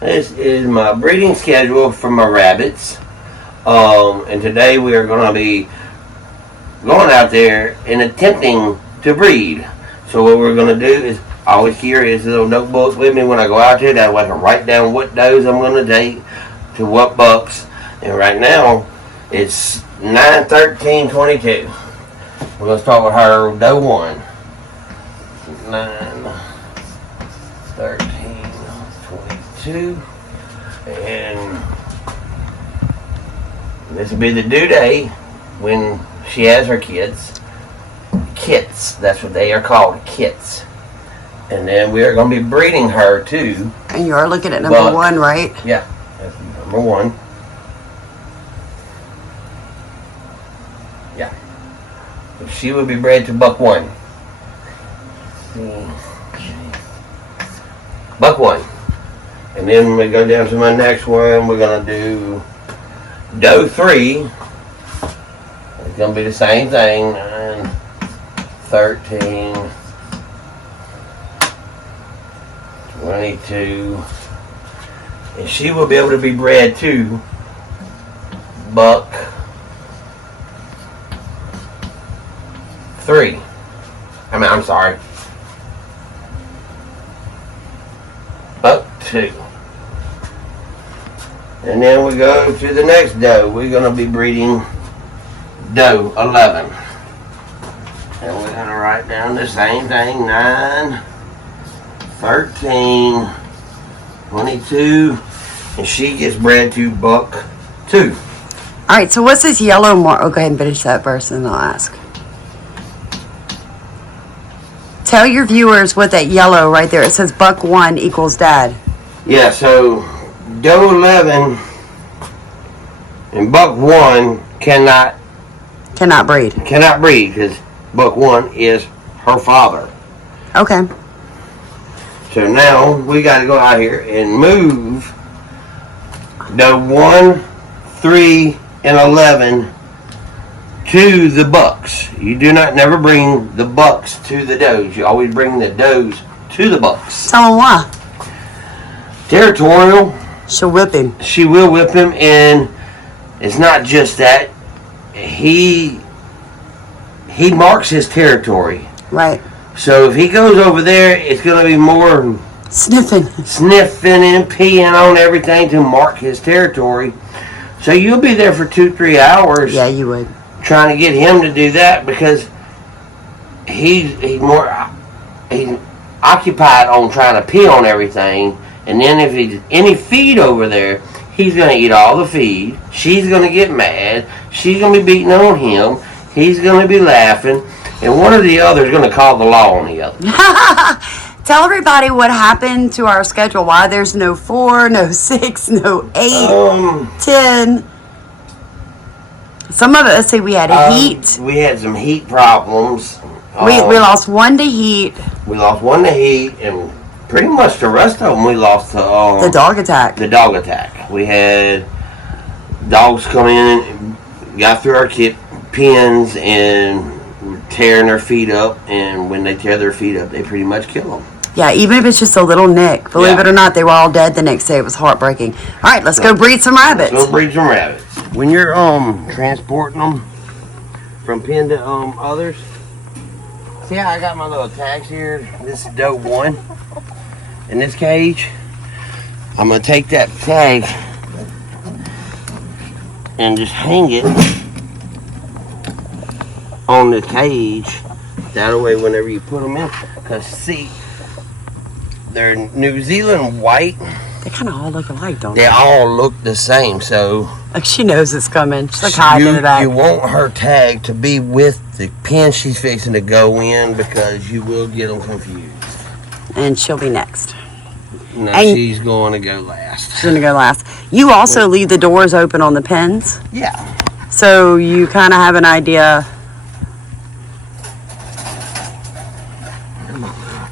This is my breeding schedule for my rabbits. And today we are going to be going out there and attempting to breed. So what we're going to do is always carry this little notebook with me when I go out there. That way I can write down what does I'm going to take to what bucks. And right now it's 9/13/22. We're going to start with her doe 1. 9/13/22. And this will be the due date when she has her kids. Kits, that's what they are called, kits. And then we are going to be breeding her too. And you are looking at number 1, right? Yeah, that's number 1. Yeah. So she would be bred to buck 1. Buck 1. And then we go down to my next one. We're going to do doe 3. It's going to be the same thing. 9/13/22. And she will be able to be bred to buck 3. I'm sorry. Buck 2. And then we go to the next doe. We're going to be breeding doe 11. And we're going to write down the same thing. 9/13/22. And she gets bred to buck 2. All right, so what's this yellow mark? Oh, go ahead and finish that verse and I'll ask. Tell your viewers what that yellow right there, it says buck 1 equals dad. Yeah, so doe 11 and buck 1 cannot breed. Cannot breed because buck 1 is her father. Okay. So now we got to go out here and move doe 1, 3, and 11 to the bucks. You do not never bring the bucks to the does. You always bring the does to the bucks. Tell him why. Territorial. She'll whip him. She will whip him, and it's not just that. He marks his territory. Right. So if he goes over there, it's going to be more sniffing and peeing on everything to mark his territory. So you'll be there for 2-3 hours. Yeah, you would. Trying to get him to do that because he's occupied on trying to pee on everything. And then if he's any feed over there, he's going to eat all the feed. She's going to get mad. She's going to be beating on him. He's going to be laughing. And one or the other is going to call the law on the other. Tell everybody what happened to our schedule. Why there's no 4, no 6, no 8, 10. Some of us say we had a heat. We had some heat problems. We lost 1 to heat. We lost 1 to heat, and pretty much the rest of them we lost to the dog attack. The dog attack. We had dogs come in and got through our pens and were tearing their feet up, and when they tear their feet up, they pretty much kill them. Yeah, even if it's just a little nick. Believe it or not, they were all dead the next day. It was heartbreaking. All right, let's go breed some rabbits. Let's go breed some rabbits. When you're transporting them from pen to others, see how I got my little tags here? This is doe 1 in this cage. I'm going to take that tag and just hang it on the cage. That way whenever you put them in, because see, they're New Zealand white. They kind of all look alike, don't they? They all look the same, so... Like she knows it's coming. She's like hiding in the back. You want her tag to be with the pen she's fixing to go in because you will get them confused. And she'll be next. No, she's going to go last. She's going to go last. You also leave the doors open on the pens. Yeah. So you kind of have an idea.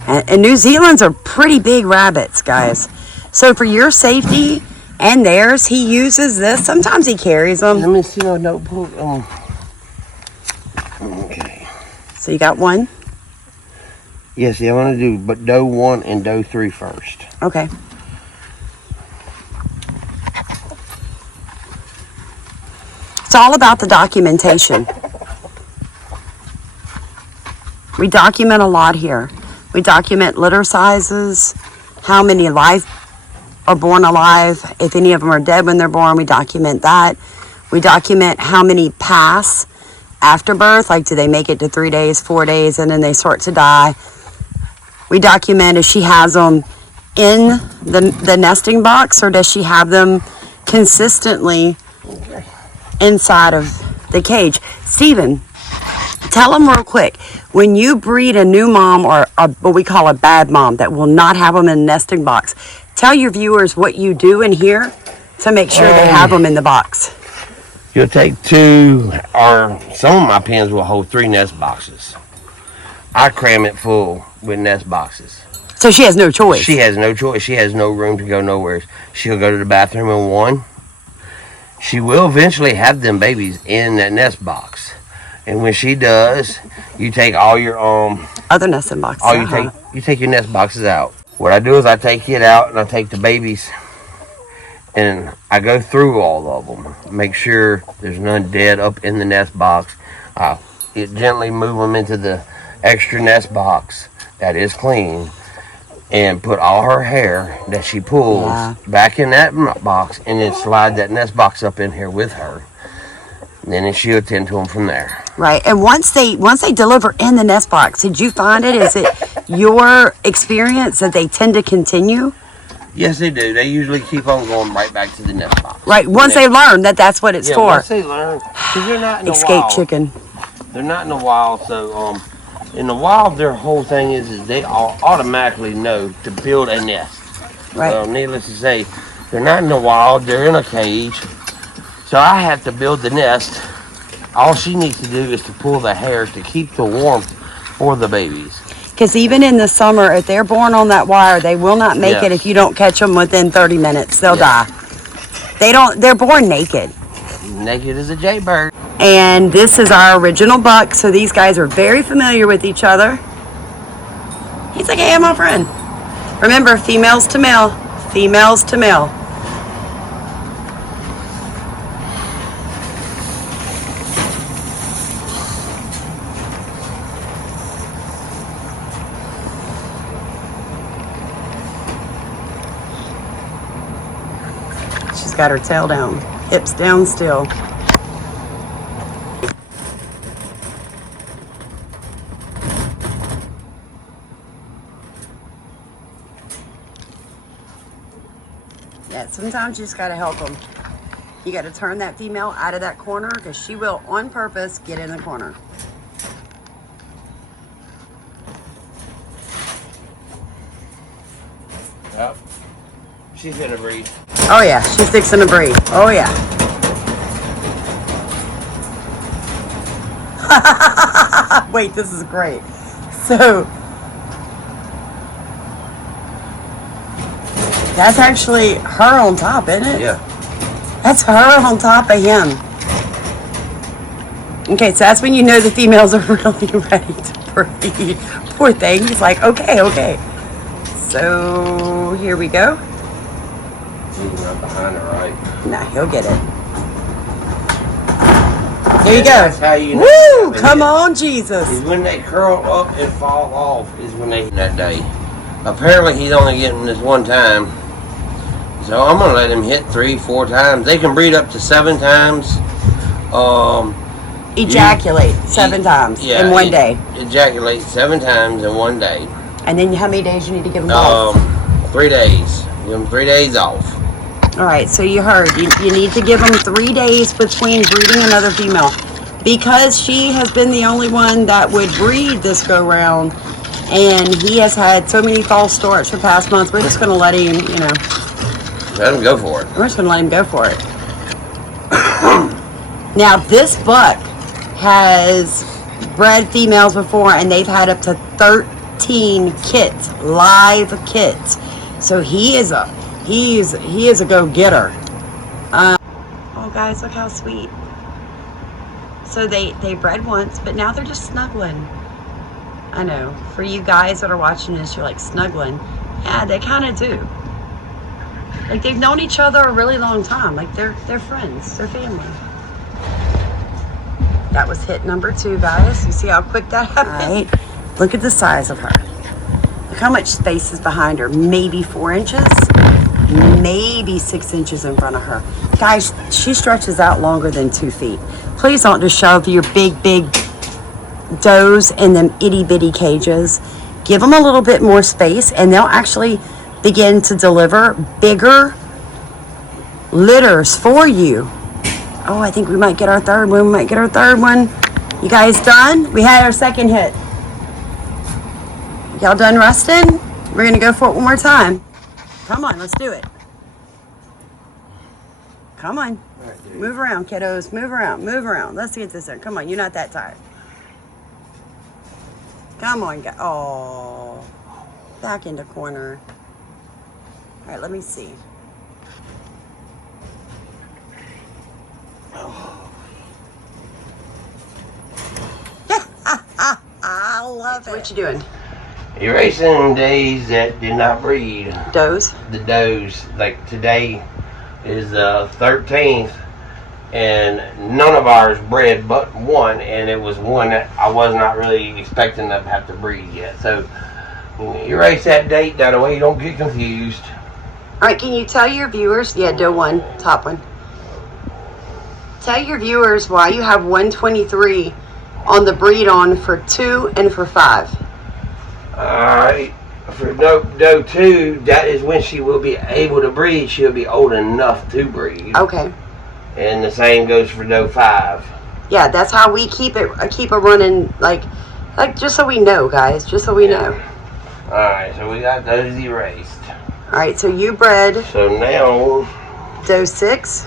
And New Zealand's are pretty big rabbits, guys. So for your safety and theirs, he uses this. Sometimes he carries them. Let me see my notebook. Okay. So you got 1? Yes, I want to do but doe 1 and doe 3 first. Okay. It's all about the documentation. We document a lot here. We document litter sizes, how many live are born alive. If any of them are dead when they're born, we document that. We document how many pass after birth, like do they make it to 3 days, 4 days, and then they start to die. We document if she has them in the nesting box, or does she have them consistently inside of the cage. Steven, tell them real quick, when you breed a new mom, or what we call a bad mom that will not have them in a nesting box, tell your viewers what you do in here to make sure they have them in the box. You'll take 2, or some of my pens will hold 3 nest boxes. I cram it full with nest boxes. So she has no choice. She has no choice. She has no room to go nowhere. She'll go to the bathroom in one. She will eventually have them babies in that nest box. And when she does, you take all your other nesting boxes. You take your nest boxes out. What I do is I take it out and I take the babies and I go through all of them. Make sure there's none dead up in the nest box. It gently move them into the extra nest box that is clean, and put all her hair that she pulls back in that box, and then slide that nest box up in here with her. And then she'll attend to them from there. Right. And once they deliver in the nest box, did you find it? Is it your experience that they tend to continue? Yes, they do. They usually keep on going right back to the nest box. Right. Once they learn that that's what it's for. Once they learn, because they're not in the wild. Escape chicken. They're not in the wild, so in the wild, their whole thing is they all automatically know to build a nest. Right. Well, needless to say, they're not in the wild. They're in a cage. So I have to build the nest. All she needs to do is to pull the hair to keep the warmth for the babies. Because even in the summer, if they're born on that wire, they will not make it if you don't catch them within 30 minutes. They'll die. They're born naked. Naked as a jaybird. And this is our original buck, so these guys are very familiar with each other. He's like, hey, my friend. Remember, females to male. Females to male. She's got her tail down, hips down still. Yeah, sometimes you just gotta help them. You gotta turn that female out of that corner because she will, on purpose, get in the corner. Yep. She's gonna breathe. Oh yeah, she's fixing to breathe. Oh yeah. Wait, this is great. So, that's actually her on top, isn't it? Yeah. That's her on top of him. Okay, so that's when you know the females are really ready to breed. Poor thing. He's like, okay. So, here we go. She's right behind her, right? Nah, he'll get it. There you go. That's how you know. Woo! Come on, Jesus. Is when they curl up and fall off is when they that day. Apparently he's only getting this one time. So I'm gonna let him hit 3-4 times. They can breed up to 7 times. Ejaculate 7 times in one day. Ejaculate 7 times in one day. And then how many days you need to give them off? 3 days. Give them 3 days off. All right, so you heard. You need to give them 3 days between breeding another female. Because she has been the only one that would breed this go-round, and he has had so many false starts for past months, we're just going to let him, Let him go for it. We're just going to let him go for it. Now, this buck has bred females before, and they've had up to 13 kits, live kits. So he is a go-getter. Oh, guys, look how sweet. So they bred once, but now they're just snuggling. I know. For you guys that are watching this, you're like, snuggling. Yeah, they kind of do. Like, they've known each other a really long time. Like, they're friends. They're family. That was hit number 2, guys. You see how quick that happened? All right. Look at the size of her. Look how much space is behind her. Maybe 4 inches. Maybe 6 inches in front of her. Guys, she stretches out longer than 2 feet. Please don't just shove your big does in them itty bitty cages. Give them a little bit more space and they'll actually begin to deliver bigger litters for you. Oh, I think we might get our third one. You guys done? We had our second hit. Y'all done resting? We're gonna go for it one more time. Come on, let's do it. Come on. Move around, kiddos. Move around. Let's get this in. Come on, you're not that tired. Come on, guys. Oh, back in the corner. All right, let me see. I love it. What you doing? Erasing days that did not breed. Does? The does. Like today is the 13th, and none of ours bred but one, and it was one that I was not really expecting to have to breed yet. So erase that date, that way you don't get confused. All right, can you tell your viewers? Yeah, doe 1, top one. Tell your viewers why you have 123 on the breed on for 2 and for 5. Alright, for doe 2, that is when she will be able to breed. She'll be old enough to breed. Okay. And the same goes for doe 5. Yeah, that's how we keep it running, like just so we know, guys, just so we know. Alright, so we got those erased. Alright, so you bred. So now. Doe 6.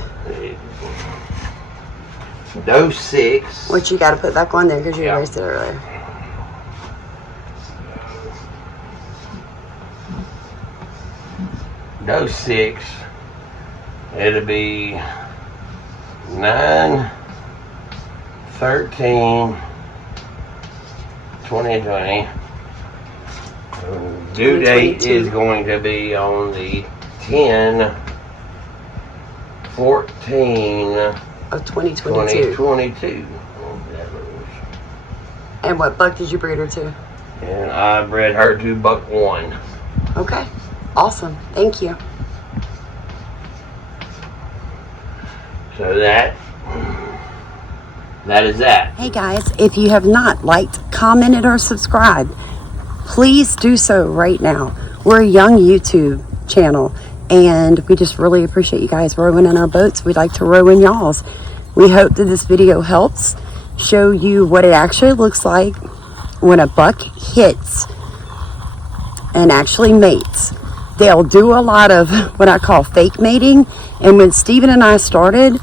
Doe 6. Which you got to put back on there because you erased it earlier. Doe 6. It'll be 9, 13, 2020. Due date is going to be on the 10, 14 of 2022. 2022. And what buck did you breed her to? And I bred her to buck 1. Okay. Awesome. Thank you. So that is that. Hey guys, if you have not liked, commented, or subscribed, please do so right now. We're a young YouTube channel and we just really appreciate you guys rowing in our boats. We'd like to row in y'all's. We hope that this video helps show you what it actually looks like when a buck hits and actually mates. They'll do a lot of what I call fake mating. And when Steven and I started,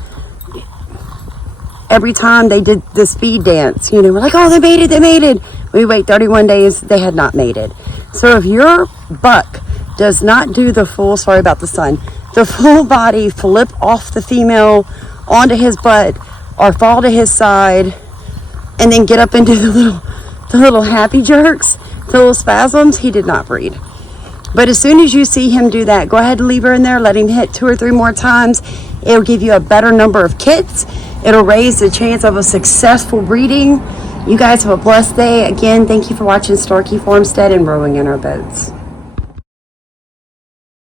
every time they did the speed dance, we're like, oh, they mated. We wait 31 days, they had not mated. So if your buck does not do the full, sorry about the sun, the full body flip off the female onto his butt or fall to his side and then get up into the little happy jerks, the little spasms, he did not breed. But as soon as you see him do that, go ahead and leave her in there. Let him hit 2 or 3 more times. It'll give you a better number of kits. It'll raise the chance of a successful breeding. You guys have a blessed day. Again, thank you for watching Starkey Farmstead and rowing in our boats.